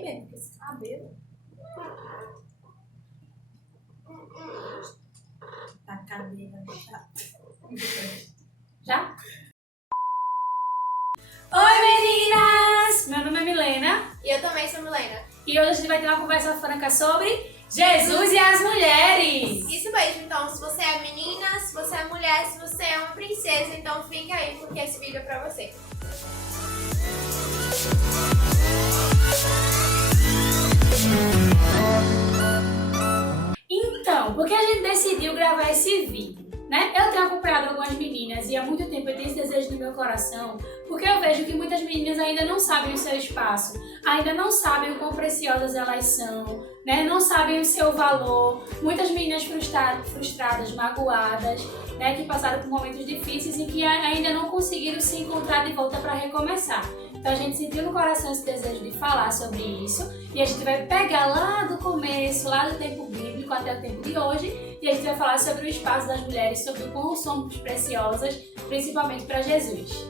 bem mesmo, com esse cabelo. Tá, cadeira. Já? Oi meninas! Meu nome é Milena E eu também sou Milena. e hoje a gente vai ter uma conversa franca sobre Jesus e as mulheres! Isso mesmo, então se você é menina, se você é mulher, se você é uma princesa, então fica aí porque esse vídeo é pra você. Então, por que a gente decidiu gravar esse vídeo? Né? Eu tenho acompanhado algumas meninas e há muito tempo eu tenho esse desejo no meu coração, porque eu vejo que muitas meninas ainda não sabem o seu espaço, ainda não sabem o quão preciosas elas são, né? Não sabem o seu valor. Muitas meninas frustradas, magoadas, né? Que passaram por momentos difíceis e que ainda não conseguiram se encontrar de volta para recomeçar. Então a gente sentiu no coração esse desejo de falar sobre isso e a gente vai pegar lá do começo, lá do tempo bíblico até o tempo de hoje, e a gente vai falar sobre o espaço das mulheres, sobre o quão somos preciosas, principalmente para Jesus.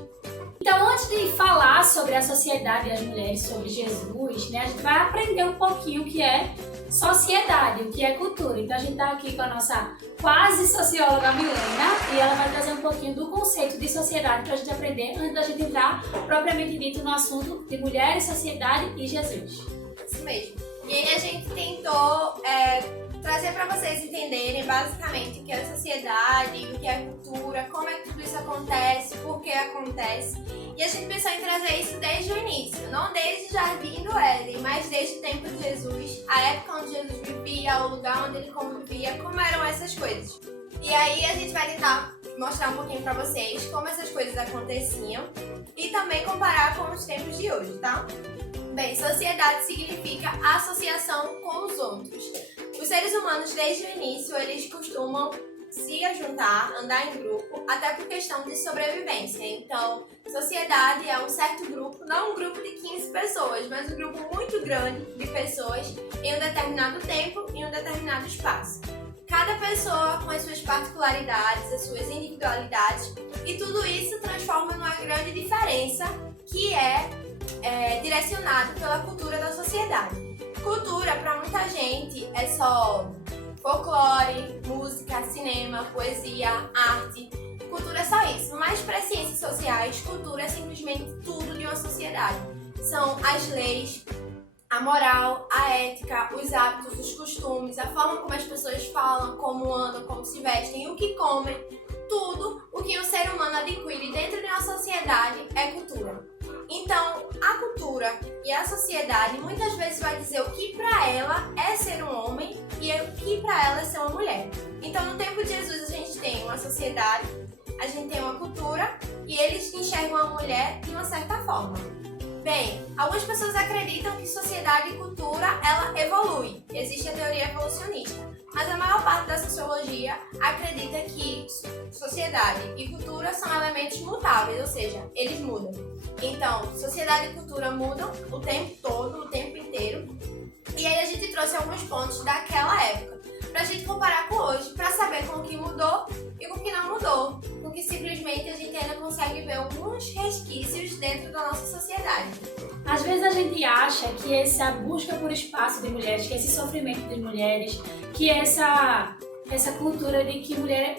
Então, antes de falar sobre a sociedade e as mulheres, sobre Jesus, né, a gente vai aprender um pouquinho o que é sociedade, o que é cultura. Então, a gente está aqui com a nossa quase socióloga Milena e ela vai trazer um pouquinho do conceito de sociedade para a gente aprender antes da gente entrar propriamente dito no assunto de mulheres, sociedade e Jesus. Isso mesmo. E aí a gente tentou trazer para vocês entenderem basicamente o que é sociedade, o que é cultura, como é que tudo isso acontece, por que acontece. E a gente pensou em trazer isso desde o início, não desde o Jardim do Éden, mas desde o tempo de Jesus, a época onde Jesus vivia, o lugar onde ele convivia, como eram essas coisas. E aí a gente vai tentar mostrar um pouquinho para vocês como essas coisas aconteciam e também comparar com os tempos de hoje, tá? Bem, sociedade significa associação com os outros. Os seres humanos, desde o início, eles costumam se juntar, andar em grupo, até por questão de sobrevivência. Então, sociedade é um certo grupo, não um grupo de 15 pessoas, mas um grupo muito grande de pessoas em um determinado tempo, em um determinado espaço. Cada pessoa com as suas particularidades, as suas individualidades, e tudo isso transforma numa grande diferença que é direcionado pela cultura da sociedade. Cultura, para muita gente, é só folclore, música, cinema, poesia, arte. Cultura é só isso, mas para ciências sociais, cultura é simplesmente tudo de uma sociedade. São as leis, a moral, a ética, os hábitos, os costumes, a forma como as pessoas falam, como andam, como se vestem, o que comem. Tudo o que o ser humano adquire dentro de uma sociedade é cultura. Então, a cultura e a sociedade muitas vezes vai dizer o que para ela é ser um homem e o que para ela é ser uma mulher. Então, no tempo de Jesus, a gente tem uma sociedade, a gente tem uma cultura e eles enxergam a mulher de uma certa forma. Bem, algumas pessoas acreditam que sociedade e cultura, ela evolui. Existe a teoria evolucionista. Mas a maior parte da sociologia acredita que sociedade e cultura são elementos mutáveis, ou seja, eles mudam. Então, sociedade e cultura mudam o tempo todo, o tempo inteiro. E aí a gente trouxe alguns pontos daquela época, pra gente comparar com hoje, pra saber com o que mudou e com o que não mudou. Com que simplesmente a gente ainda consegue ver alguns resquícios dentro da nossa sociedade. Às vezes a gente acha que essa busca por espaço de mulheres, que esse sofrimento de mulheres, que essa cultura de que mulher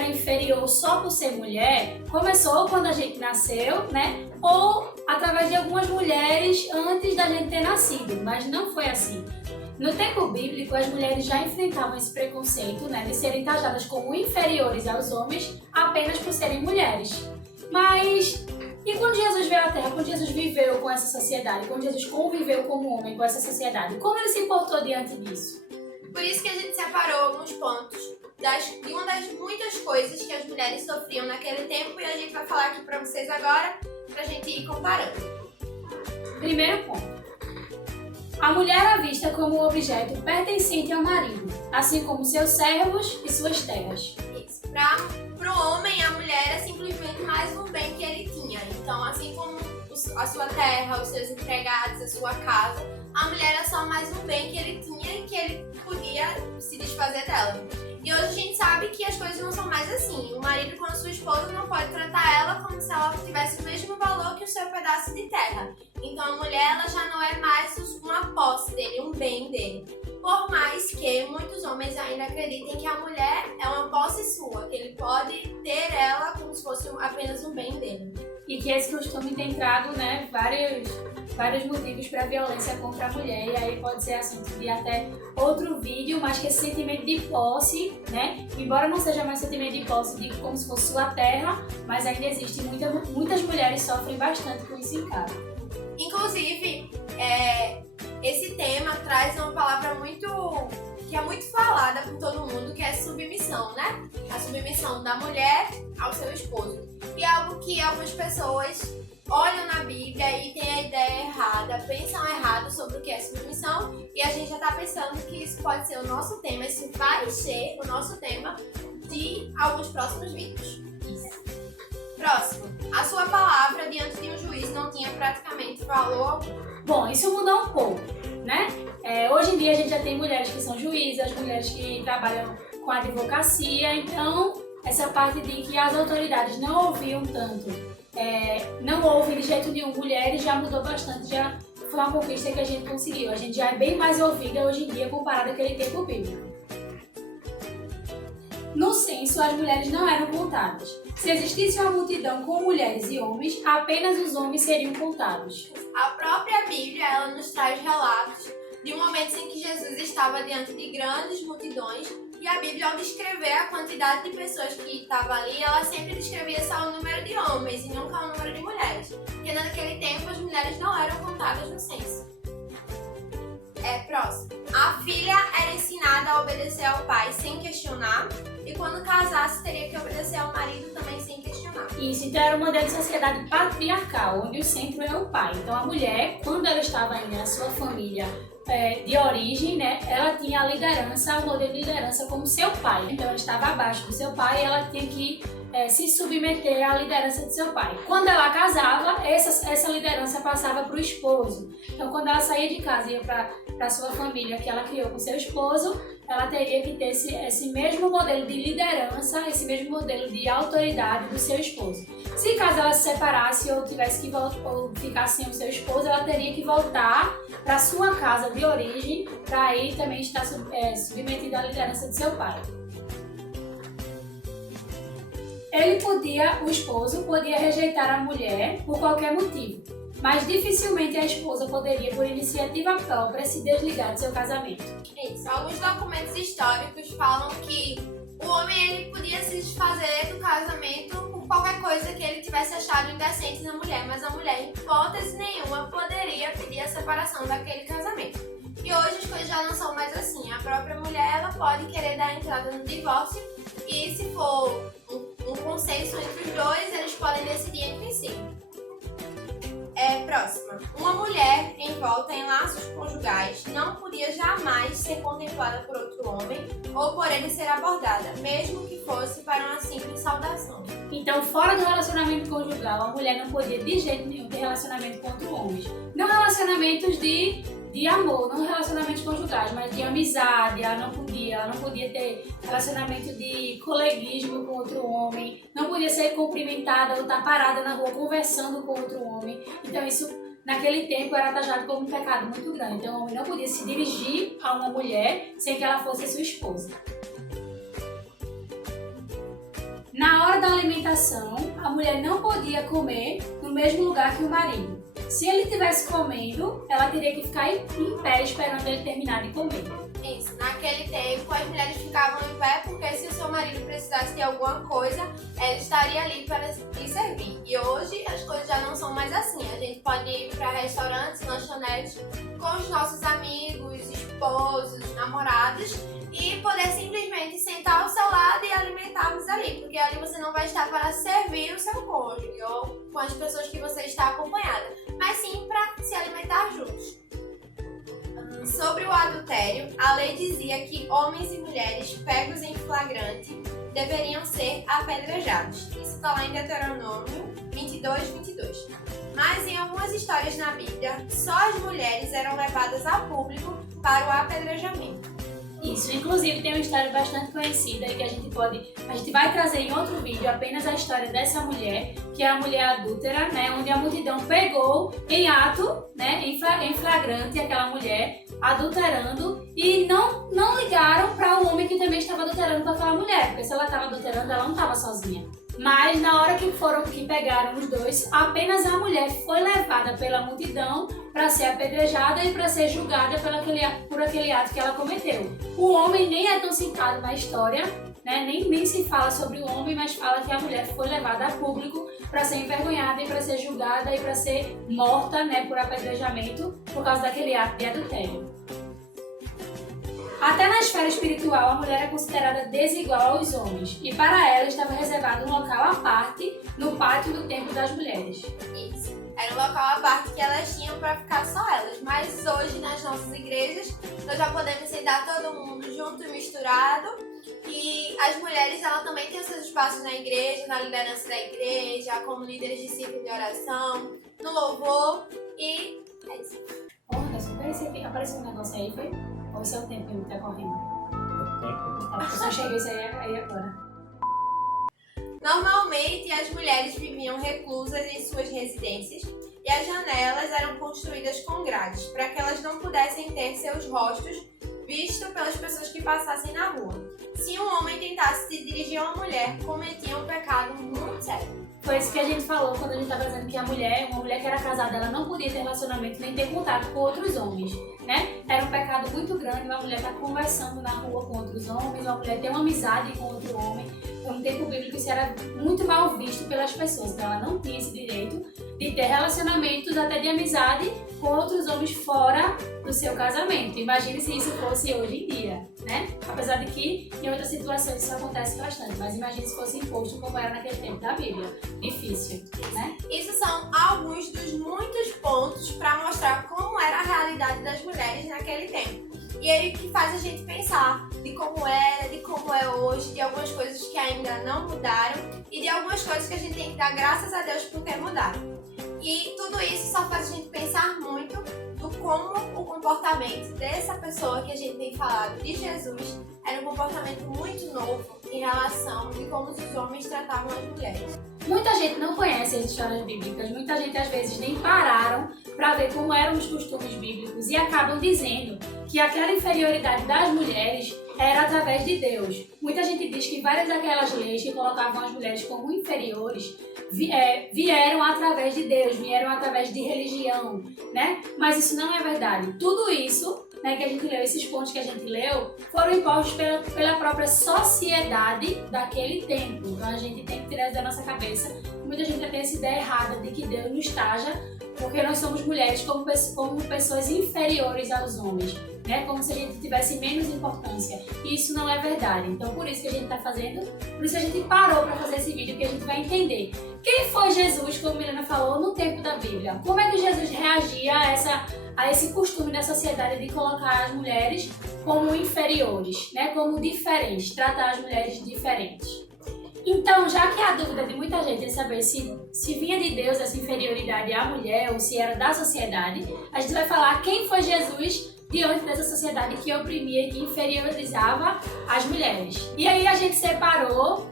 é inferior só por ser mulher, começou quando a gente nasceu, né? Ou através de algumas mulheres antes da gente ter nascido, mas não foi assim. No tempo bíblico, as mulheres já enfrentavam esse preconceito, né, de serem taxadas como inferiores aos homens apenas por serem mulheres. Mas e quando Jesus veio à Terra, quando Jesus viveu com essa sociedade, quando Jesus conviveu como homem com essa sociedade, como ele se portou diante disso? Por isso que a gente separou alguns pontos de uma das muitas coisas que as mulheres sofriam naquele tempo e a gente vai falar aqui pra vocês agora, pra gente ir comparando. Primeiro ponto. A mulher é vista como objeto pertencente ao marido, assim como seus servos e suas terras. Isso. Pro homem, a mulher é simplesmente mais um bem que ele tinha. Então, assim como a sua terra, os seus empregados, a sua casa, a mulher é só mais um bem que ele tinha e que ele podia se desfazer dela. E hoje a gente sabe que as coisas não são mais assim. O marido com a sua esposa não pode tratar ela como se ela tivesse o mesmo valor que o seu pedaço de terra. Então a mulher ela já não é mais uma bem dele. Por mais que muitos homens ainda acreditem que a mulher é uma posse sua, que ele pode ter ela como se fosse apenas um bem dele. E que esse costume tem trago, né, vários motivos para violência contra a mulher, e aí pode ser assunto de até outro vídeo, mas que esse sentimento de posse, né, embora não seja mais sentimento de posse de como se fosse sua terra, mas ainda existe muitas mulheres sofrem bastante com isso em casa. Inclusive, esse tema traz uma palavra que é muito falada por todo mundo, que é submissão, né? A submissão da mulher ao seu esposo. E é algo que algumas pessoas olham na Bíblia e têm a ideia errada, pensam errado sobre o que é submissão, e a gente já está pensando que isso pode ser o nosso tema, isso vai ser o nosso tema de alguns próximos vídeos. Isso. Próximo. A sua palavra diante de um juiz não tinha praticamente valor algum. Bom, isso mudou um pouco, né? Hoje em dia a gente já tem mulheres que são juízas, mulheres que trabalham com advocacia, então essa parte de que as autoridades não ouviam tanto, não ouvem de jeito nenhum mulheres, já mudou bastante, já foi uma conquista que a gente conseguiu. A gente já é bem mais ouvida hoje em dia comparado àquele tempo bíblico. No censo, as mulheres não eram contadas. Se existisse uma multidão com mulheres e homens, apenas os homens seriam contados. A própria Bíblia, ela nos traz relatos de momentos em que Jesus estava diante de grandes multidões, e a Bíblia, ao descrever a quantidade de pessoas que estavam ali, ela sempre descrevia só o número de homens e nunca o número de mulheres, porque naquele tempo as mulheres não eram contadas no censo. Próximo. A filha era ensinada a obedecer ao pai sem questionar, e quando casasse teria que obedecer ao marido também sem questionar. Isso, então era um modelo de sociedade patriarcal, onde o centro é o pai. Então a mulher, quando ela estava ainda na sua família de origem, né, ela tinha a liderança, o modelo de liderança como seu pai. Então ela estava abaixo do seu pai e ela tinha que se submeter à liderança de seu pai. Quando ela casava, essa liderança passava para o esposo. Então quando ela saía de casa e ia para a sua família que ela criou com seu esposo, ela teria que ter esse mesmo modelo de liderança, esse mesmo modelo de autoridade do seu esposo. Se caso ela se separasse ou tivesse que ou ficasse sem o seu esposo, ela teria que voltar para sua casa de origem, para aí também estar submetida à liderança de seu pai. O esposo podia rejeitar a mulher por qualquer motivo, mas dificilmente a esposa poderia, por iniciativa própria, se desligar de seu casamento. Isso. Alguns documentos históricos falam que o homem ele podia se desfazer do casamento por qualquer coisa que ele tivesse achado indecente na mulher, mas a mulher, em hipótese nenhuma, poderia pedir a separação daquele casamento. E hoje as coisas já não são mais assim. A própria mulher ela pode querer dar entrada no divórcio e, se for um consenso entre os dois, eles podem decidir entre si. Próxima. Uma mulher envolta em laços conjugais não podia jamais ser contemplada por outro homem ou por ele ser abordada, mesmo que fosse para uma simples saudação. Então, fora do relacionamento conjugal, a mulher não podia de jeito nenhum ter relacionamento com outro homem. Não relacionamentos de amor, não relacionamentos conjugais, mas de amizade. Ela não podia ter relacionamento de coleguismo com outro homem, não podia ser cumprimentada ou estar parada na rua conversando com outro homem. Então isso, naquele tempo, era taxado como um pecado muito grande. Então o homem não podia se dirigir a uma mulher sem que ela fosse sua esposa. Na hora da alimentação, a mulher não podia comer no mesmo lugar que o marido. Se ele estivesse comendo, ela teria que ficar em pé esperando ele terminar de comer. Isso. Naquele tempo, as mulheres ficavam em pé porque se o seu marido precisasse de alguma coisa, ela estaria ali para lhe servir. E hoje as coisas já não são mais assim. A gente pode ir para restaurantes, lanchonetes com os nossos amigos, esposos, namorados e poder simplesmente sentar ao seu lado e alimentá-los ali, porque ali você não vai estar para servir o seu cônjuge ou com as pessoas que você está acompanhada, mas sim para se alimentar juntos. Sobre o adultério, a lei dizia que homens e mulheres pegos em flagrante deveriam ser apedrejados. Isso está lá em Deuteronômio 22:22. Mas em algumas histórias na Bíblia, só as mulheres eram levadas a público para o apedrejamento. Isso, inclusive tem uma história bastante conhecida e que a gente vai trazer em outro vídeo apenas a história dessa mulher, que é a mulher adúltera, né, onde a multidão pegou em ato, né, em flagrante aquela mulher adulterando e não ligaram para o homem que também estava adulterando com aquela mulher, porque se ela estava adulterando, ela não estava sozinha. Mas na hora que pegaram os dois, apenas a mulher foi levada pela multidão para ser apedrejada e para ser julgada por aquele ato que ela cometeu. O homem nem é tão citado na história, né? nem se fala sobre o homem, mas fala que a mulher foi levada a público para ser envergonhada e para ser julgada e para ser morta, né, por apedrejamento por causa daquele ato de adultério. Até na esfera espiritual, a mulher é considerada desigual aos homens e para ela estava reservado um local à parte no pátio do templo das mulheres. Isso. Era um local à parte que elas tinham para ficar só elas, mas hoje nas nossas igrejas nós já podemos sentar todo mundo junto e misturado, e as mulheres elas também têm seus espaços na igreja, na liderança da igreja, como líderes de círculo de oração, no louvor, e é isso. Apareceu um negócio aí, foi? Ou esse é o tempo que ele tá correndo? Eu só cheguei isso aí agora. Normalmente, as mulheres viviam reclusas em suas residências e as janelas eram construídas com grades, para que elas não pudessem ter seus rostos vistos pelas pessoas que passassem na rua. Se um homem tentasse se dirigir a uma mulher, cometia um pecado muito sério. Foi isso que a gente falou quando a gente estava dizendo que uma mulher que era casada, ela não podia ter relacionamento nem ter contato com outros homens, né? Era um pecado muito grande uma mulher estar conversando na rua com outros homens, uma mulher ter uma amizade com outro homem. No tempo bíblico isso era muito mal visto pelas pessoas, então ela não tinha esse direito de ter relacionamentos até de amizade com outros homens fora do seu casamento. Imagine se isso fosse hoje em dia, né? Apesar de que em outras situações isso acontece bastante, mas imagine se fosse imposto como era naquele tempo da Bíblia. Difícil, né? Isso são alguns dos muitos pontos para mostrar como era a realidade das mulheres naquele tempo. E aí o que faz a gente pensar de como era, de como é hoje, de algumas coisas que ainda não mudaram e de algumas coisas que a gente tem que dar graças a Deus por ter mudado. E tudo isso só faz a gente pensar muito do como o comportamento dessa pessoa que a gente tem falado, de Jesus, era um comportamento muito novo em relação de como os homens tratavam as mulheres. Muita gente não conhece as histórias bíblicas, muita gente às vezes nem pararam para ver como eram os costumes bíblicos e acabam dizendo que aquela inferioridade das mulheres era através de Deus. Muita gente diz que várias daquelas leis que colocavam as mulheres como inferiores vieram através de Deus, vieram através de religião, né? Mas isso não é verdade. Tudo isso, né, que a gente leu, esses pontos que a gente leu, foram impostos pela própria sociedade daquele tempo. Então a gente tem que tirar isso da nossa cabeça. Muita gente tem essa ideia errada de que Deus nos taxa porque nós somos mulheres como pessoas inferiores aos homens, né? Como se a gente tivesse menos importância. E isso não é verdade. Então por isso que a gente está fazendo, por isso que a gente parou para fazer esse vídeo, que a gente vai entender quem foi Jesus, como a Milena falou, no tempo da Bíblia. Como é que Jesus reagia a esse costume da sociedade de colocar as mulheres como inferiores, né? Como diferentes, tratar as mulheres diferentes. Então, já que a dúvida de muita gente é saber se vinha de Deus essa inferioridade à mulher ou se era da sociedade, a gente vai falar quem foi Jesus diante dessa sociedade que oprimia e que inferiorizava as mulheres. E aí a gente separou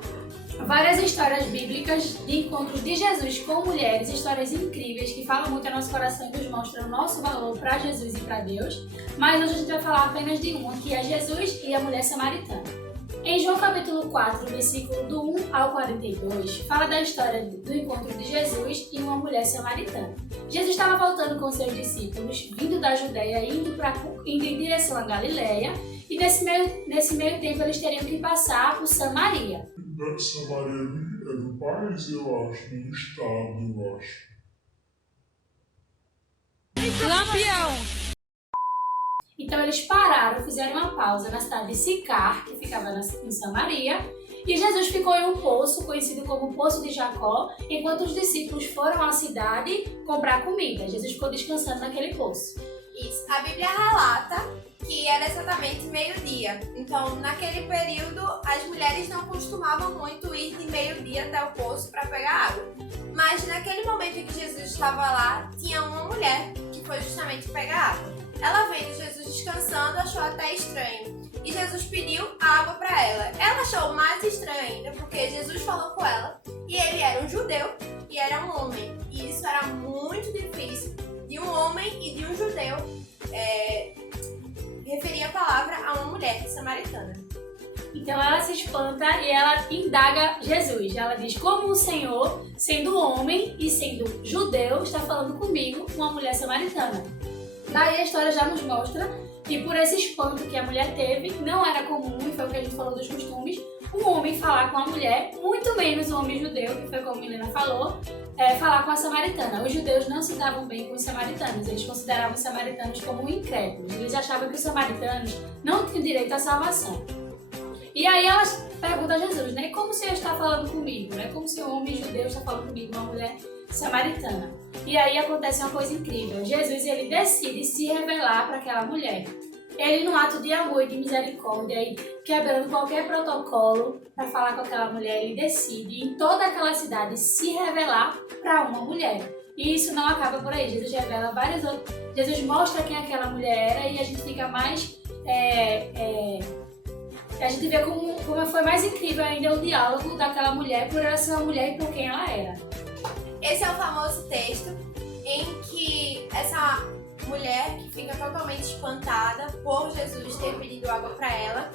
várias histórias bíblicas de encontros de Jesus com mulheres, histórias incríveis que falam muito ao nosso coração e nos mostram o nosso valor para Jesus e para Deus. Mas hoje a gente vai falar apenas de uma, que é Jesus e a mulher samaritana. Em João capítulo 4, versículo do 1 ao 42, fala da história do encontro de Jesus e uma mulher samaritana. Jesus estava voltando com seus discípulos, vindo da Judéia e indo em direção à Galileia, e nesse meio tempo eles teriam que passar por Samaria. Samaria é no país, eu acho, no estado, eu acho. Lampião! Então eles pararam, fizeram uma pausa na cidade de Sicar, que ficava em Samaria, e Jesus ficou em um poço, conhecido como Poço de Jacó, enquanto os discípulos foram à cidade comprar comida. Jesus ficou descansando naquele poço. Isso. A Bíblia relata que era exatamente meio-dia. Então, naquele período, as mulheres não costumavam muito ir de meio-dia até o poço para pegar água. Mas naquele momento em que Jesus estava lá, tinha uma mulher que foi justamente pegar água. Ela vendo Jesus descansando, achou até estranho. E Jesus pediu água para ela. Ela achou mais estranho ainda, porque Jesus falou com ela e ele era um judeu e era um homem. E isso era muito difícil de um homem e de um judeu referir a palavra a uma mulher samaritana. Então ela se espanta e ela indaga Jesus. Ela diz: como o Senhor, sendo homem e sendo judeu, está falando comigo, uma mulher samaritana? Daí a história já nos mostra que por esse espanto que a mulher teve, não era comum, e foi o que a gente falou dos costumes, um homem falar com a mulher, muito menos um homem judeu, que foi como a Milena falou, falar com a samaritana. Os judeus não se davam bem com os samaritanos, eles consideravam os samaritanos como incrédulos, eles achavam que os samaritanos não tinham direito à salvação. E aí ela pergunta a Jesus, né, como o Senhor está falando comigo, né, como se um homem judeu está falando comigo, uma mulher samaritana. E aí acontece uma coisa incrível, Jesus ele decide se revelar para aquela mulher. Ele, num ato de amor e de misericórdia, e quebrando qualquer protocolo para falar com aquela mulher, ele decide em toda aquela cidade se revelar para uma mulher. E isso não acaba por aí, Jesus revela várias outras, Jesus mostra quem aquela mulher era e a gente fica mais a gente vê como foi mais incrível ainda o diálogo daquela mulher por ela ser uma mulher e por quem ela era. Esse é o famoso texto em que essa mulher que fica totalmente espantada por Jesus ter pedido água para ela,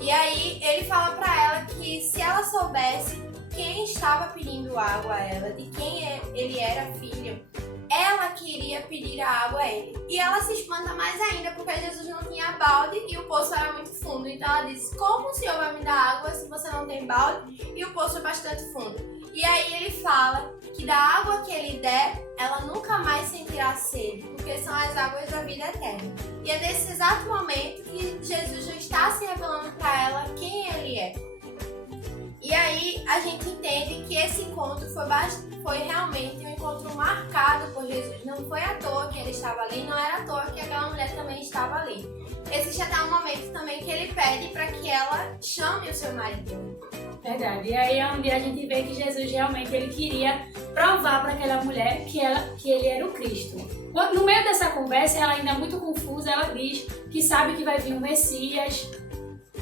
e aí ele fala para ela que se ela soubesse quem estava pedindo água a ela, de quem ele era filho, ela queria pedir a água a ele. E ela se espanta mais ainda porque Jesus não tinha balde e o poço era muito fundo. Então ela diz: como o Senhor vai me dar água se você não tem balde e o poço é bastante fundo? E aí ele fala que da água que ele der, ela nunca mais sentirá sede, porque são as águas da vida eterna. E é nesse exato momento que Jesus já está se revelando para ela quem ele é. E aí a gente entende que esse encontro foi realmente um encontro marcado por Jesus. Não foi à toa que ele estava ali, não era à toa que aquela mulher também estava ali. Existe até um momento também que ele pede para que ela chame o seu marido. Verdade. E aí é onde a gente vê que Jesus realmente ele queria provar para aquela mulher que ele era o Cristo. No meio dessa conversa, ela ainda é muito confusa, ela diz que sabe que vai vir o Messias,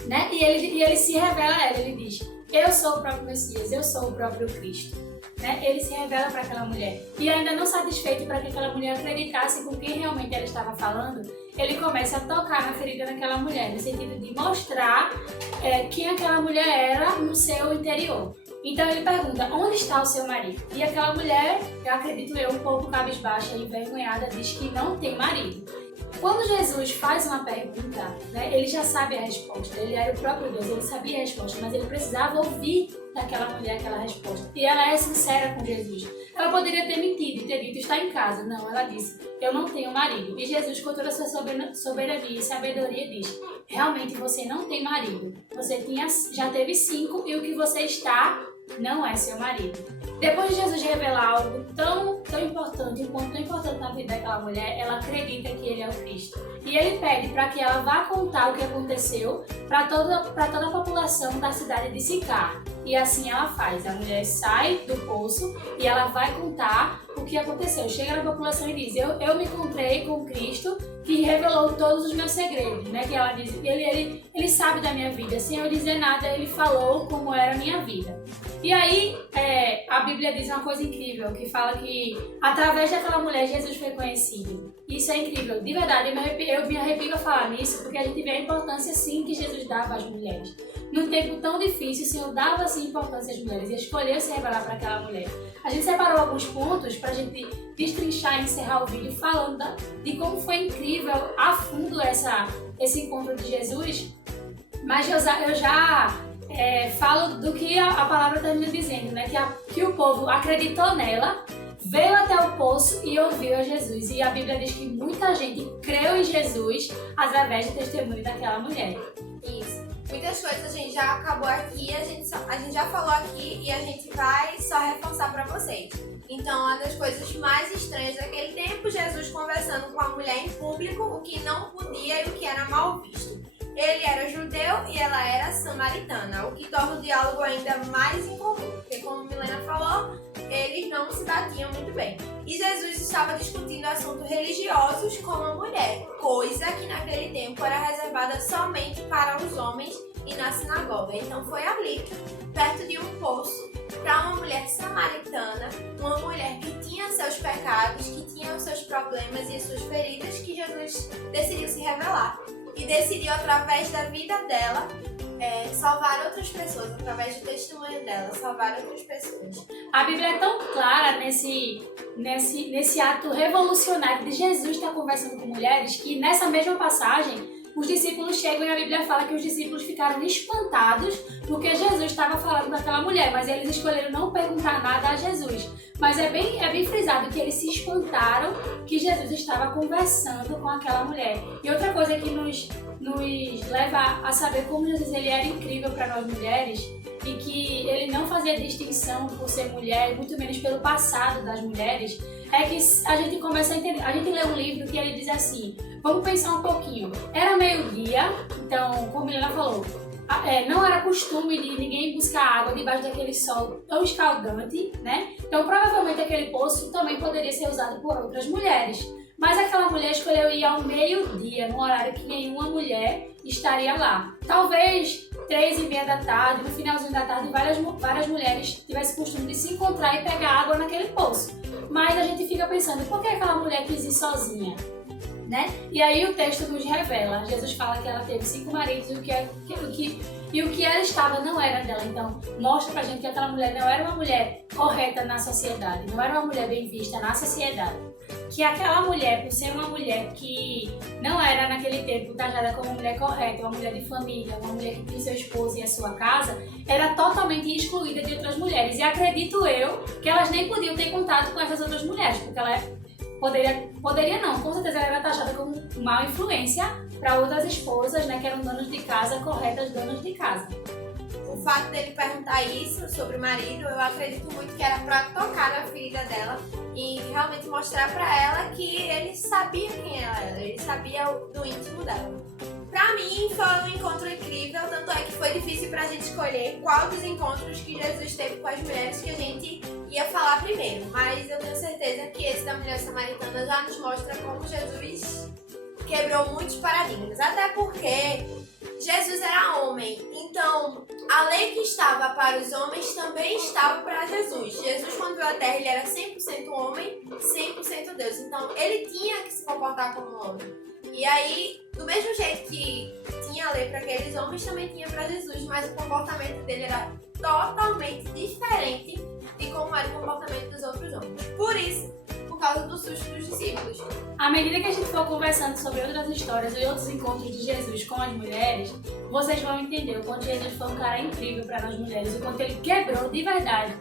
né? E ele se revela a ela, ele diz: eu sou o próprio Messias, eu sou o próprio Cristo. Né? Ele se revela para aquela mulher. E ainda não satisfeito para que aquela mulher acreditasse com quem realmente ela estava falando, ele começa a tocar na ferida daquela mulher, no sentido de mostrar quem aquela mulher era no seu interior. Então ele pergunta: onde está o seu marido? E aquela mulher, eu acredito um pouco cabisbaixa e envergonhada, diz que não tem marido. Quando Jesus faz uma pergunta, né, ele já sabe a resposta, ele era o próprio Deus, ele sabia a resposta, mas ele precisava ouvir daquela mulher aquela resposta. E ela é sincera com Jesus. Ela poderia ter mentido e ter dito: está em casa. Não, ela disse: eu não tenho marido. E Jesus, com toda a sua soberania e sabedoria, diz: realmente você não tem marido. Você já teve 5 e o que você está não é seu marido. Depois de Jesus revelar algo tão importante, um ponto tão importante na vida daquela mulher, ela acredita que ele é o Cristo. E ele pede para que ela vá contar o que aconteceu para toda a população da cidade de Sicar. E assim ela faz. A mulher sai do poço e ela vai contar o que aconteceu. Chega na população e diz: eu me encontrei com Cristo que revelou todos os meus segredos, né? Que ela diz: ele sabe da minha vida, sem eu dizer nada, ele falou como era a minha vida. E aí, a Bíblia diz uma coisa incrível, que fala que através daquela mulher Jesus foi conhecido. Isso é incrível, de verdade, eu me arrepio a falar nisso, porque a gente vê a importância sim que Jesus dava às mulheres. Num tempo tão difícil, o Senhor dava sim importância às mulheres e escolheu se revelar para aquela mulher. A gente separou alguns pontos para a gente destrinchar e encerrar o vídeo falando de como foi incrível, a fundo esse encontro de Jesus, mas eu já falo do que a palavra termina dizendo, né? Que o povo acreditou nela, veio até o poço e ouviu a Jesus. E a Bíblia diz que muita gente creu em Jesus através do testemunho daquela mulher. Isso. Muitas coisas a gente já acabou aqui, a gente já falou aqui e a gente vai só reforçar para vocês. Então, uma das coisas mais estranhas daquele tempo, Jesus conversando com a mulher em público, o que não podia e o que era mal visto. Ele era judeu e ela era samaritana, o que torna o diálogo ainda mais incomum, porque como Milena falou, eles não se batiam muito bem. E Jesus estava discutindo assuntos religiosos com a mulher, coisa que naquele tempo era reservada reservada somente para os homens e na sinagoga. Então foi ali, perto de um poço, para uma mulher samaritana, uma mulher que tinha seus pecados, que tinha os seus problemas e as suas feridas, que Jesus decidiu se revelar. E decidiu, através da vida dela, salvar outras pessoas, através do testemunho dela, salvar outras pessoas. A Bíblia é tão clara nesse ato revolucionário de Jesus estar conversando com mulheres, que nessa mesma passagem, os discípulos chegam e a Bíblia fala que os discípulos ficaram espantados porque Jesus estava falando com aquela mulher, mas eles escolheram não perguntar nada a Jesus. Mas é bem frisado que eles se espantaram que Jesus estava conversando com aquela mulher. E outra coisa que nos leva a saber como Jesus ele era incrível para nós mulheres e que ele não fazia distinção por ser mulher, muito menos pelo passado das mulheres, é que a gente começa a entender. A gente lê um livro que ele diz assim, vamos pensar um pouquinho. Era meio-dia, então, como a Milena falou, não era costume de ninguém buscar água debaixo daquele sol tão escaldante, né? Então, provavelmente aquele poço também poderia ser usado por outras mulheres. Mas aquela mulher escolheu ir ao meio-dia, num horário que nenhuma mulher estaria lá. Talvez 3h30 da tarde, no finalzinho da tarde, várias mulheres tivessem costume de se encontrar e pegar água naquele poço. Mas a gente fica pensando, por que aquela mulher quis ir sozinha? Né? E aí o texto nos revela, Jesus fala que ela teve 5 maridos e o que ela estava não era dela. Então mostra pra gente que aquela mulher não era uma mulher correta na sociedade, não era uma mulher bem vista na sociedade. Que aquela mulher, por ser uma mulher que não era naquele tempo taxada como uma mulher correta, uma mulher de família, uma mulher que tinha seu esposo e a sua casa, era totalmente excluída de outras mulheres. E acredito eu que elas nem podiam ter contato com essas outras mulheres, porque ela poderia não, com certeza ela era taxada como má influência para outras esposas, né, que eram donas de casa, corretas donas de casa. O fato dele perguntar isso sobre o marido, eu acredito muito que era para tocar na ferida dela e realmente mostrar para ela que ele sabia quem ela era, ele sabia do íntimo dela. Pra mim foi um encontro incrível, tanto é que foi difícil pra gente escolher qual dos encontros que Jesus teve com as mulheres que a gente ia falar primeiro, mas eu tenho certeza que esse da mulher samaritana já nos mostra como Jesus quebrou muitos paradigmas, até porque Jesus era homem, então a lei que estava para os homens também estava para Jesus. Jesus, quando veio à Terra, ele era 100% homem, 100% Deus, então ele tinha que se comportar como homem. E aí, do mesmo jeito que tinha a lei para aqueles homens, também tinha para Jesus, mas o comportamento dele era totalmente diferente de como era o comportamento dos outros homens. Por isso, por causa do susto dos discípulos. À medida que a gente for conversando sobre outras histórias e outros encontros de Jesus com as mulheres, vocês vão entender o quanto Jesus foi um cara incrível para nós mulheres, o quanto ele quebrou de verdade.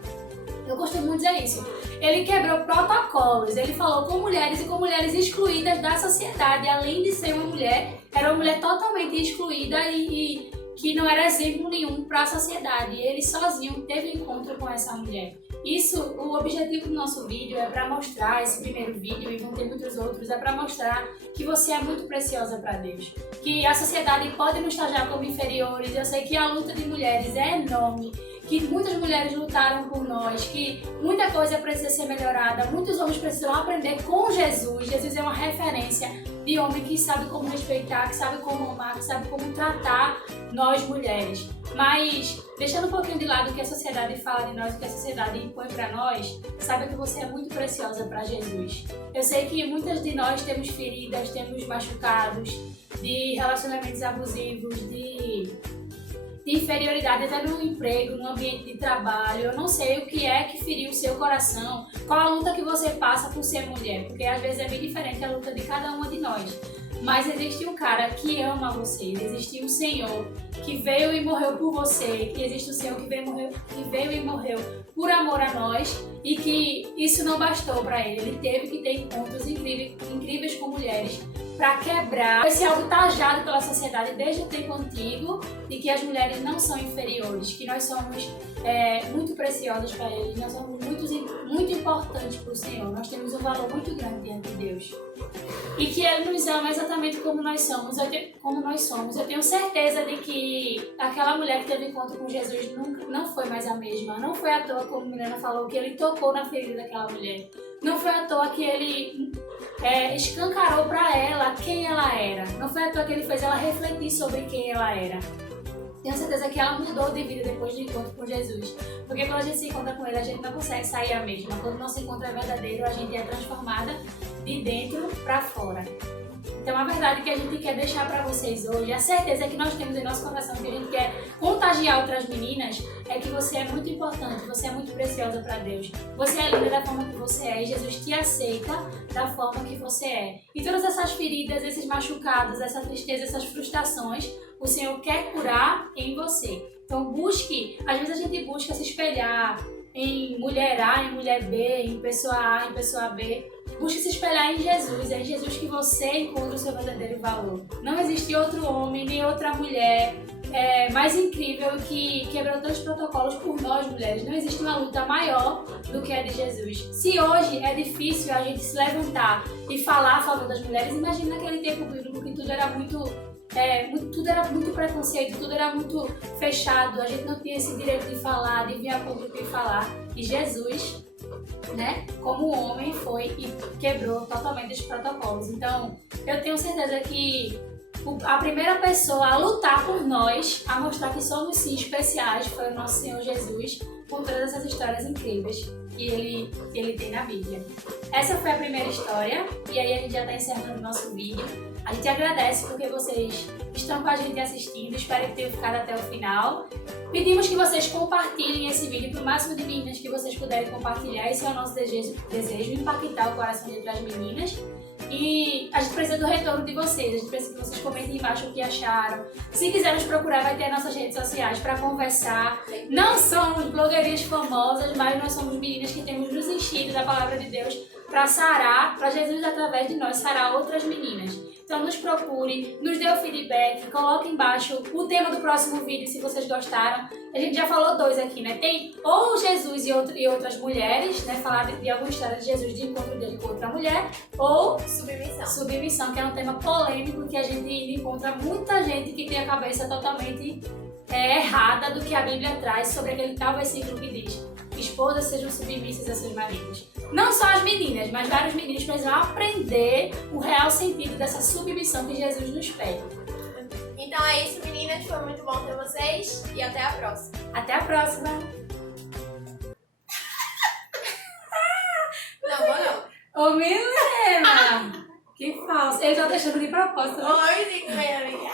Eu costumo muito dizer isso. Ele quebrou protocolos, ele falou com mulheres e com mulheres excluídas da sociedade. Além de ser uma mulher, era uma mulher totalmente excluída e que não era exemplo nenhum para a sociedade. E ele sozinho teve encontro com essa mulher. Isso, o objetivo do nosso vídeo é para mostrar, esse primeiro vídeo, e vão ter muitos outros, é para mostrar que você é muito preciosa para Deus. Que a sociedade pode nos taxar como inferiores, eu sei que a luta de mulheres é enorme, que muitas mulheres lutaram por nós, que muita coisa precisa ser melhorada, muitos homens precisam aprender com Jesus. Jesus é uma referência de homem que sabe como respeitar, que sabe como amar, que sabe como tratar nós mulheres. Mas, deixando um pouquinho de lado o que a sociedade fala de nós, o que a sociedade impõe para nós, saiba que você é muito preciosa para Jesus. Eu sei que muitas de nós temos feridas, temos machucados, de relacionamentos abusivos, de inferioridade até no emprego, no ambiente de trabalho. Eu não sei o que é que feriu o seu coração, qual a luta que você passa por ser mulher, porque às vezes é bem diferente a luta de cada uma de nós. Mas existe um cara que ama vocês, existe um Senhor que veio e morreu por você, que existe um Senhor que veio e morreu por amor a nós, e que isso não bastou para ele. Ele teve que ter encontros incríveis com mulheres para quebrar esse algo tajado pela sociedade desde o tempo antigo, de que as mulheres não são inferiores, que nós somos muito preciosas para ele, nós somos muito muito importante para o Senhor. Nós temos um valor muito grande diante de Deus. E que Ele nos ama exatamente como nós somos. Eu tenho certeza de que aquela mulher que teve encontro com Jesus não foi mais a mesma. Não foi à toa, como a Milena falou, que Ele tocou na ferida daquela mulher. Não foi à toa que Ele escancarou para ela quem ela era. Não foi à toa que Ele fez ela refletir sobre quem ela era. Tenho certeza que ela mudou de vida depois do encontro com Jesus. Porque quando a gente se encontra com Ele, a gente não consegue sair a mesma. Quando o nosso encontro é verdadeiro, a gente é transformada de dentro para fora. Então a verdade que a gente quer deixar para vocês hoje, a certeza que nós temos em nosso coração, que a gente quer contagiar outras meninas, é que você é muito importante, você é muito preciosa para Deus. Você é linda da forma que você é e Jesus te aceita da forma que você é. E todas essas feridas, esses machucados, essa tristeza, essas frustrações, o Senhor quer curar em você. Então busque, às vezes a gente busca se espelhar em mulher A, em mulher B, em pessoa A, em pessoa B. Busque se espelhar em Jesus, é em Jesus que você encontra o seu verdadeiro valor. Não existe outro homem, nem outra mulher mais incrível que quebrou tantos protocolos por nós mulheres. Não existe uma luta maior do que a de Jesus. Se hoje é difícil a gente se levantar e falar a favor das mulheres, imagina naquele tempo bíblico que tudo era muito preconceito, tudo era muito fechado, a gente não tinha esse direito de falar, de vir a público e falar. E Jesus, como homem, foi e quebrou totalmente os protocolos. Então, eu tenho certeza que a primeira pessoa a lutar por nós, a mostrar que somos sim especiais, foi o nosso Senhor Jesus, com todas essas histórias incríveis que ele tem na Bíblia. Essa foi a primeira história, e aí a gente já está encerrando o nosso vídeo. A gente agradece porque vocês estão com a gente assistindo, espero que tenham ficado até o final. Pedimos que vocês compartilhem esse vídeo para o máximo de meninas que vocês puderem compartilhar. Esse é o nosso desejo, impactar o coração de outras meninas. E a gente precisa do retorno de vocês, a gente precisa que vocês comentem embaixo o que acharam. Se quiser nos procurar, vai ter nossas redes sociais para conversar. Não somos blogueirinhas famosas, mas nós somos meninas que temos nos enchido da palavra de Deus para sarar, para Jesus através de nós sarar outras meninas. Então nos procure, nos dê o feedback, coloque embaixo o tema do próximo vídeo se vocês gostaram. A gente já falou 2 aqui, Tem ou Jesus e outras mulheres, falar de alguma história de Jesus, de encontro dele com outra mulher, ou submissão, que é um tema polêmico que a gente encontra muita gente que tem a cabeça totalmente errada do que a Bíblia traz sobre aquele tal versículo que diz: esposas sejam submissas a seus maridos. Não só as meninas, mas vários meninos precisam aprender o real sentido dessa submissão que Jesus nos pede. Então é isso, meninas. Foi muito bom ter vocês e até a próxima. Até a próxima! Não vou não. Ô, Milena! Que falso! Ele tá deixando de propósito, né? Oi, minha amiga.